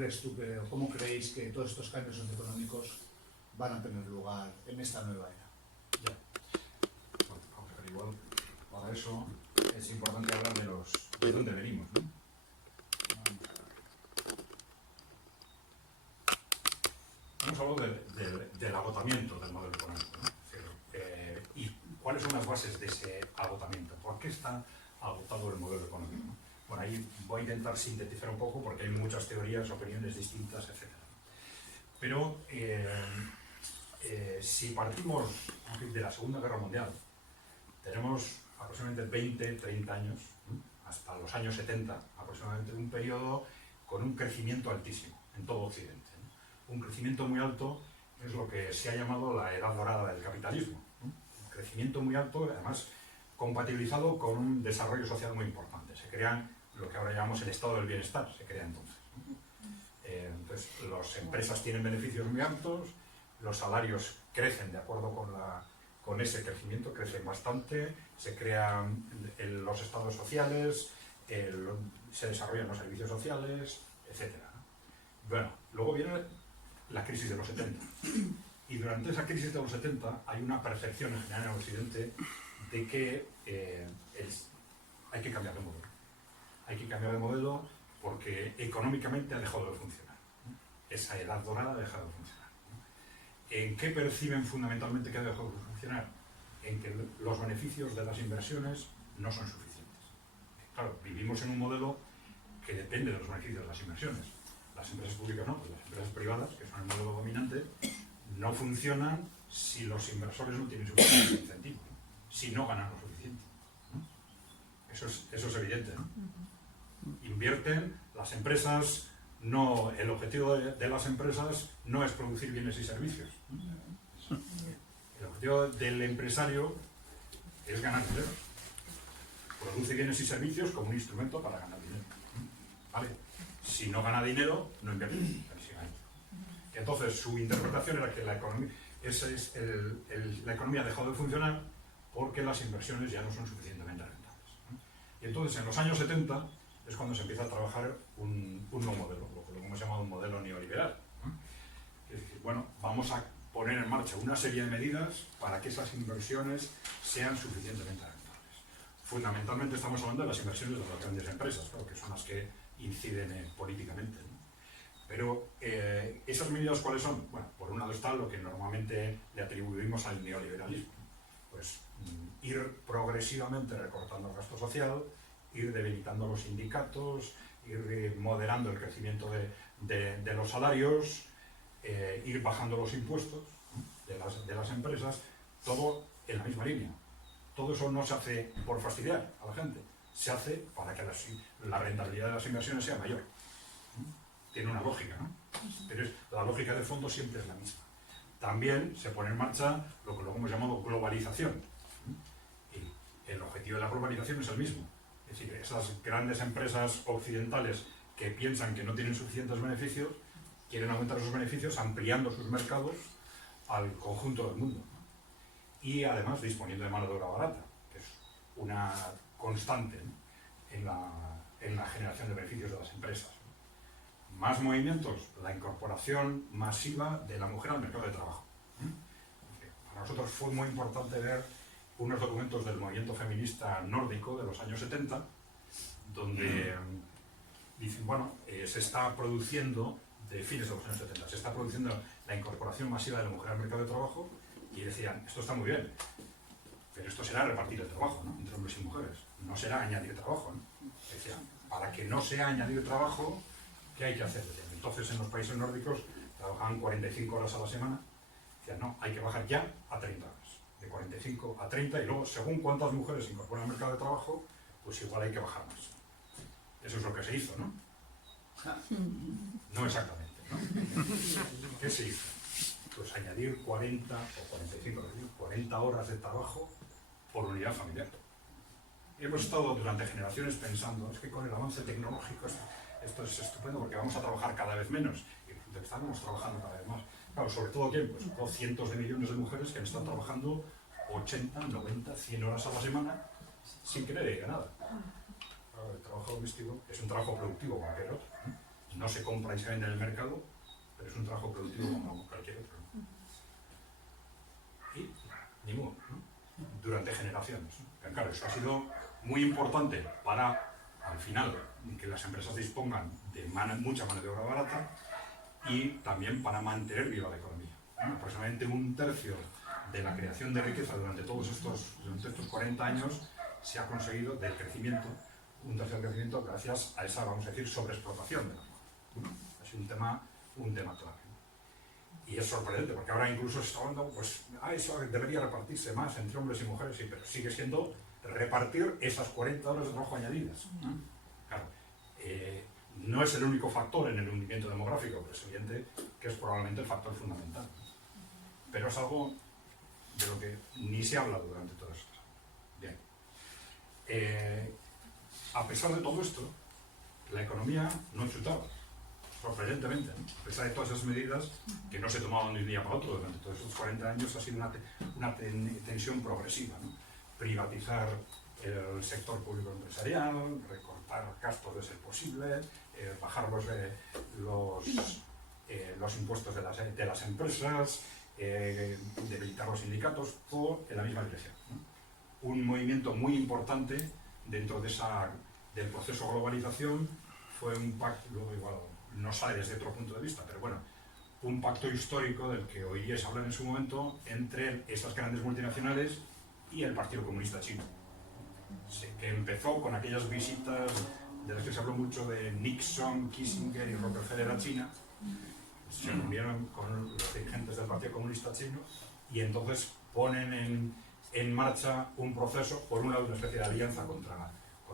crees tú que, o cómo creéis que todos estos cambios socioeconómicos van a tener lugar en esta nueva era? Ya. Bueno, pero igual, para eso es importante hablar de dónde venimos, ¿no? Hemos hablado del agotamiento del modelo económico, ¿no? ¿Y cuáles son las bases de ese agotamiento? ¿Por qué está agotado el modelo económico, ¿no? Bueno, ahí voy a intentar sintetizar un poco porque hay muchas teorías, opiniones distintas, etc. Pero si partimos de la Segunda Guerra Mundial, tenemos aproximadamente 20, 30 años, hasta los años 70, aproximadamente un periodo con un crecimiento altísimo en todo Occidente, ¿no? Un crecimiento muy alto es lo que se ha llamado la edad dorada del capitalismo, ¿no? Un crecimiento muy alto, además compatibilizado con un desarrollo social muy importante. Se crean lo que ahora llamamos el estado del bienestar, se crea entonces, ¿no? Entonces, las empresas tienen beneficios muy altos, los salarios crecen de acuerdo con ese crecimiento, crecen bastante, se crean los estados sociales, se desarrollan los servicios sociales, etc. Bueno, luego viene la crisis de los 70. Y durante esa crisis de los 70 hay una percepción en general en Occidente de que hay que cambiar de modelo. Hay que cambiar de modelo porque económicamente ha dejado de funcionar. Esa edad dorada ha dejado de funcionar. ¿En qué perciben fundamentalmente que ha dejado de funcionar? En que los beneficios de las inversiones no son suficientes. Claro, vivimos en un modelo que depende de los beneficios de las inversiones. Las empresas públicas no, pues las empresas privadas, que son el modelo dominante, no funcionan si los inversores no tienen suficiente incentivo, si no ganan lo suficiente, ¿no? Eso es evidente, ¿no? Invierten las empresas, no, el objetivo de las empresas no es producir bienes y servicios. El objetivo del empresario es ganar dinero. Produce bienes y servicios como un instrumento para ganar dinero, ¿vale? Si no gana dinero, no invierte. Entonces, su interpretación era que la economía ha dejado de funcionar porque las inversiones ya no son suficientemente rentables, ¿no? Y entonces, en los años 70, es cuando se empieza a trabajar un nuevo modelo, lo que hemos llamado un modelo neoliberal, ¿no? Es decir, bueno, vamos a poner en marcha una serie de medidas para que esas inversiones sean suficientemente rentables. Fundamentalmente estamos hablando de las inversiones de las grandes empresas, claro, que son las que inciden políticamente, ¿no? Pero, ¿esas medidas cuáles son? Bueno, por un lado está lo que normalmente le atribuimos al neoliberalismo. Pues ir progresivamente recortando el gasto social, ir debilitando los sindicatos, ir moderando el crecimiento de los salarios, ir bajando los impuestos de las empresas, todo en la misma línea. Todo eso no se hace por fastidiar a la gente, se hace para que la rentabilidad de las inversiones sea mayor. Tiene una lógica, ¿no? Pero la lógica de fondo siempre es la misma. También se pone en marcha lo que luego hemos llamado globalización. Y el objetivo de la globalización es el mismo. Es decir, esas grandes empresas occidentales que piensan que no tienen suficientes beneficios, quieren aumentar esos beneficios ampliando sus mercados al conjunto del mundo. Y además disponiendo de mano de obra barata, que es una constante, ¿no?, en la generación de beneficios de las empresas. Más movimientos, la incorporación masiva de la mujer al mercado de trabajo. Para nosotros fue muy importante ver unos documentos del movimiento feminista nórdico de los años 70, donde dicen, bueno, se está produciendo, de fines de los años 70, se está produciendo la incorporación masiva de la mujer al mercado de trabajo, y decían, esto está muy bien, pero esto será repartir el trabajo, ¿no?, entre hombres y mujeres, no será añadir trabajo, ¿no? Decían, para que no sea añadir trabajo, ¿qué hay que hacer? Entonces, en los países nórdicos trabajaban 45 horas a la semana. Decían, no, hay que bajar ya a 30 horas, de 45 a 30, y luego, según cuántas mujeres se incorporan al mercado de trabajo, pues igual hay que bajar más. Eso es lo que se hizo, ¿no? No exactamente, ¿no? ¿Qué se hizo? Pues añadir 40 o 45, 40 horas de trabajo por unidad familiar. Y hemos estado durante generaciones pensando, es que con el avance tecnológico esto es estupendo porque vamos a trabajar cada vez menos, y estamos trabajando cada vez más. Claro, sobre todo ¿quién? Pues cientos de millones de mujeres que han estado trabajando 80, 90, 100 horas a la semana sin que nadie diga nada. Claro, el trabajo doméstico es un trabajo productivo como cualquier otro, ¿no? no se compra y se vende en el mercado, pero es un trabajo productivo como cualquier otro, ¿no? Y ni modo, ¿no? Durante generaciones, ¿no? Pero claro, eso ha sido muy importante para, al final, que las empresas dispongan de mucha mano de obra barata y también para mantener viva la economía, ¿no? Aproximadamente 1/3 de la creación de riqueza durante estos 40 años se ha conseguido del crecimiento, 1/3 del crecimiento gracias a esa, vamos a decir, sobreexplotación de la mano. Es un tema clave. Y es sorprendente, porque ahora incluso se está hablando, pues, eso debería repartirse más entre hombres y mujeres, sí, pero sigue siendo repartir esas 40 horas de trabajo añadidas. Claro, no es el único factor en el hundimiento demográfico, pero es evidente que es probablemente el factor fundamental. Pero es algo de lo que ni se ha hablado durante todo esto. Bien. A pesar de todo esto, la economía no chutaba, sorprendentemente, ¿no? A pesar de todas esas medidas que no se tomaban de un día para otro durante todos esos 40 años, ha sido una tensión progresiva, ¿no? Privatizar el sector público empresarial, recortar gastos de ser posible, bajar los impuestos de las empresas, debilitar los sindicatos, todo en la misma dirección, ¿no? Un movimiento muy importante dentro del proceso de globalización fue un pacto, luego igual no sale desde otro punto de vista, pero bueno, un pacto histórico del que oíais hablar en su momento entre esas grandes multinacionales y el Partido Comunista Chino, que empezó con aquellas visitas de las que se habló mucho de Nixon, Kissinger y Rockefeller a China. Se reunieron con los dirigentes del Partido Comunista Chino y entonces ponen en marcha un proceso, por un lado una especie de alianza contra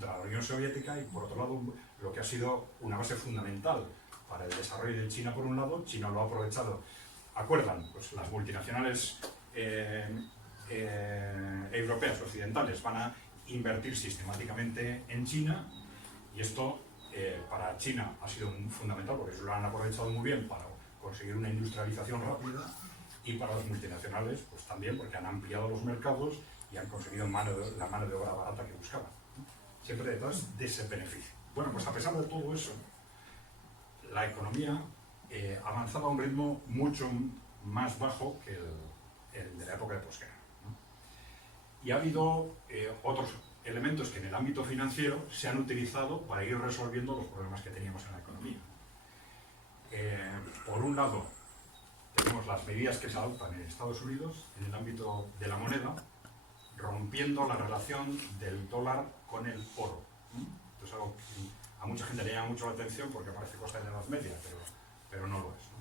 la Unión Soviética y por otro lado lo que ha sido una base fundamental para el desarrollo de China por un lado. China lo ha aprovechado, ¿acuerdan? Pues las multinacionales europeas occidentales van a invertir sistemáticamente en China y esto para China ha sido fundamental porque lo han aprovechado muy bien para conseguir una industrialización rápida y para las multinacionales pues también porque han ampliado los mercados y han conseguido la mano de obra barata que buscaban, ¿no? Siempre detrás de ese beneficio. Bueno, pues a pesar de todo eso, la economía avanzaba a un ritmo mucho más bajo que el de la época de posguerra, ¿no? Y ha habido otros elementos que en el ámbito financiero se han utilizado para ir resolviendo los problemas que teníamos en la economía. Por un lado, tenemos las medidas que se adoptan en Estados Unidos en el ámbito de la moneda, rompiendo la relación del dólar con el oro. Esto es algo que a mucha gente le llama mucho la atención porque parece cosa de la Edad Media, pero no lo es, ¿no?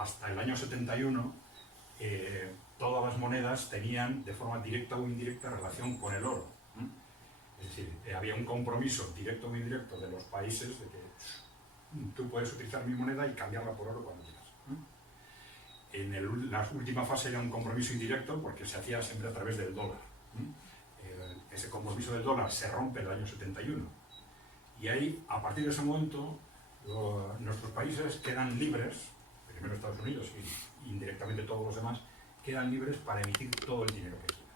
Hasta el año 71, todas las monedas tenían de forma directa o indirecta relación con el oro. Es decir, había un compromiso directo o indirecto de los países de que tú puedes utilizar mi moneda y cambiarla por oro cuando quieras. En la última fase era un compromiso indirecto porque se hacía siempre a través del dólar. Ese compromiso del dólar se rompe en el año 71 y ahí, a partir de ese momento, nuestros países quedan libres, primero Estados Unidos y indirectamente todos los demás, quedan libres para emitir todo el dinero que quieran.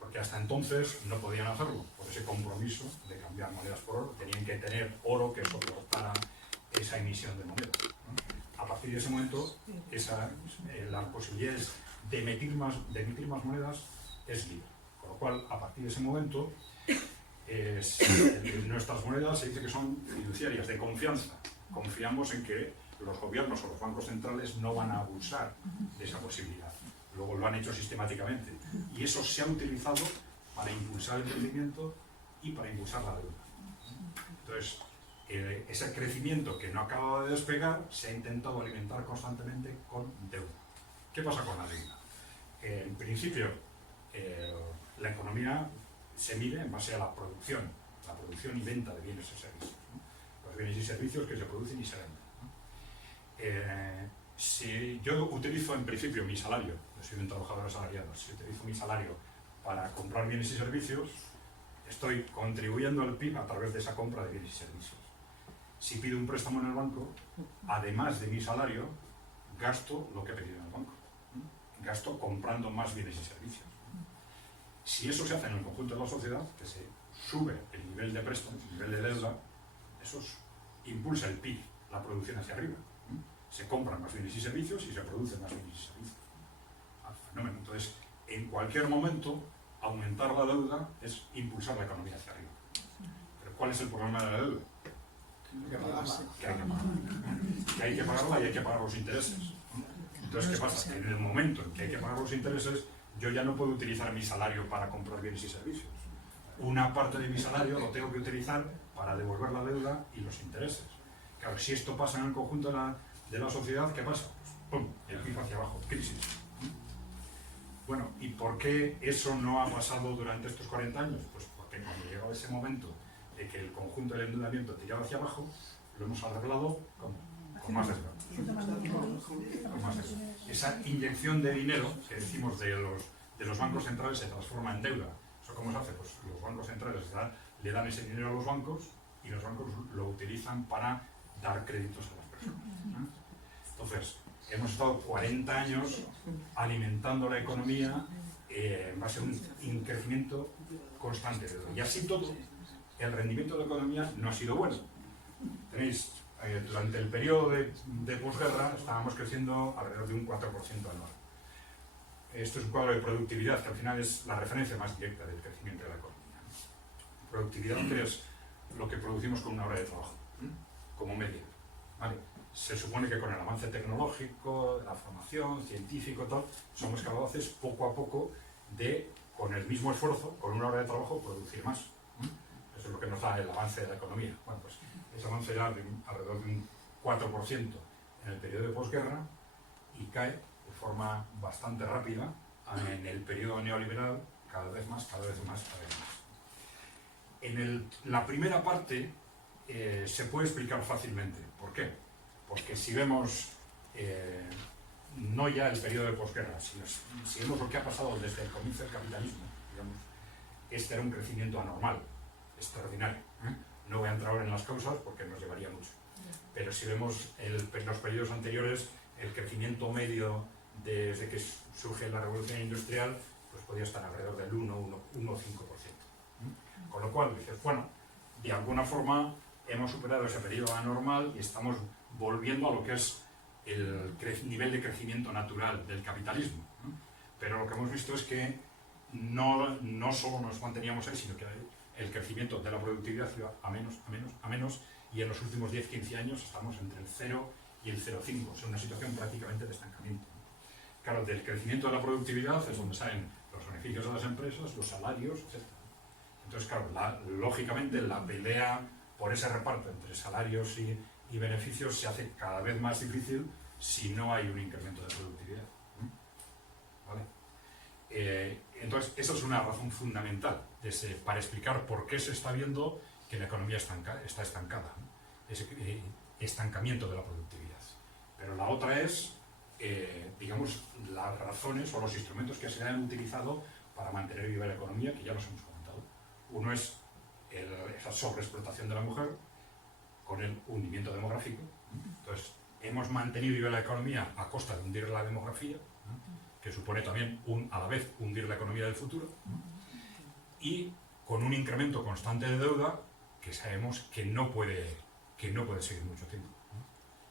Porque hasta entonces no podían hacerlo por ese compromiso de cambiar monedas por oro, tenían que tener oro que soportara esa emisión de monedas, ¿no? A partir de ese momento, las posibilidades de emitir más monedas es libre. Con lo cual, a partir de ese momento, nuestras monedas se dice que son fiduciarias, de confianza. Confiamos en que los gobiernos o los bancos centrales no van a abusar de esa posibilidad. Luego lo han hecho sistemáticamente. Y eso se ha utilizado para impulsar el crecimiento y para impulsar la deuda. Entonces, ese crecimiento que no acaba de despegar se ha intentado alimentar constantemente con deuda. ¿Qué pasa con la deuda? En principio, la economía se mide en base a la producción y venta de bienes y servicios, ¿no? Los bienes y servicios que se producen y se venden, ¿no? Si yo utilizo en principio mi salario, yo soy un trabajador asalariado, si utilizo mi salario para comprar bienes y servicios, estoy contribuyendo al PIB a través de esa compra de bienes y servicios. Si pido un préstamo en el banco, además de mi salario, gasto lo que he pedido en el banco, ¿no? Gasto comprando más bienes y servicios. Si eso se hace en el conjunto de la sociedad, que se sube el nivel de préstamos, el nivel de deuda, eso es impulsa el PIB, la producción hacia arriba. Se compran más bienes y servicios y se producen más bienes y servicios. Fenómeno. Entonces, en cualquier momento, aumentar la deuda es impulsar la economía hacia arriba. Pero ¿cuál es el problema de la deuda? Que pagarla. Que hay que pagarla. Que hay que pagarla y hay que pagar los intereses. Entonces, ¿qué pasa? Que en el momento en que hay que pagar los intereses, yo ya no puedo utilizar mi salario para comprar bienes y servicios. Una parte de mi salario lo tengo que utilizar para devolver la deuda y los intereses. Claro, si esto pasa en el conjunto de la sociedad, ¿qué pasa? Pues, ¡pum!, el PIB hacia abajo, crisis. Bueno, ¿y por qué eso no ha pasado durante estos 40 años? Pues porque cuando llegó ese momento de que el conjunto del endeudamiento tiraba hacia abajo, lo hemos arreglado con más deuda. Con más deuda. Esa inyección de dinero que decimos de los bancos centrales se transforma en deuda. ¿Eso cómo se hace? Pues los bancos centrales le dan ese dinero a los bancos y los bancos lo utilizan para dar créditos a las personas. Entonces, hemos estado 40 años alimentando la economía en base a un crecimiento constante. Y así todo, el rendimiento de la economía no ha sido bueno. Tenéis, durante el periodo de posguerra estábamos creciendo alrededor de un 4% anual. Esto es un cuadro de productividad que al final es la referencia más directa del crecimiento de la economía. Productividad es lo que producimos con una hora de trabajo, como media. ¿Vale? Se supone que con el avance tecnológico, la formación, científico, tal, somos capaces poco a poco de, con el mismo esfuerzo, con una hora de trabajo, producir más. Eso es lo que nos da el avance de la economía. Bueno, pues ese avance era alrededor de un 4% en el periodo de posguerra y cae de forma bastante rápida en el periodo neoliberal, cada vez más, cada vez más, cada vez más. En la primera parte se puede explicar fácilmente. ¿Por qué? Porque si vemos no ya el periodo de posguerra, sino si vemos lo que ha pasado desde el comienzo del capitalismo, digamos, este era un crecimiento anormal, extraordinario. No voy a entrar ahora en las causas porque nos llevaría mucho. Pero si vemos los periodos anteriores, el crecimiento medio desde que surge la revolución industrial, pues podía estar alrededor del 1 o 5%. Con lo cual, dices, bueno, de alguna forma hemos superado ese periodo anormal y estamos volviendo a lo que es el nivel de crecimiento natural del capitalismo. Pero lo que hemos visto es que no solo nos manteníamos ahí, sino que el crecimiento de la productividad iba a menos, y en los últimos 10-15 años estamos entre el 0 y el 0,5, o sea, una situación prácticamente de estancamiento. Claro, del crecimiento de la productividad es donde salen los beneficios de las empresas, los salarios, etc. Entonces, claro, lógicamente la pelea por ese reparto entre salarios y beneficios se hace cada vez más difícil si no hay un incremento de productividad. ¿Vale? Entonces, esa es una razón fundamental para explicar por qué se está viendo que la economía está estancada, ¿no? Ese estancamiento de la productividad. Pero la otra es, digamos, las razones o los instrumentos que se han utilizado para mantener viva la economía, que ya los hemos comentado. Uno es esa sobreexplotación de la mujer con el hundimiento demográfico. Entonces, hemos mantenido viva la economía a costa de hundir la demografía, que supone también a la vez hundir la economía del futuro, y con un incremento constante de deuda que sabemos que no puede seguir mucho tiempo.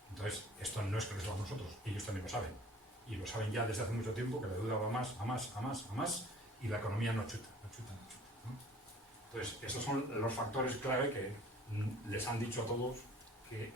Entonces, esto no es que lo sepamos nosotros, ellos también lo saben, y lo saben ya desde hace mucho tiempo, que la deuda va a más, y la economía no chuta. Entonces, esos son los factores clave que les han dicho a todos que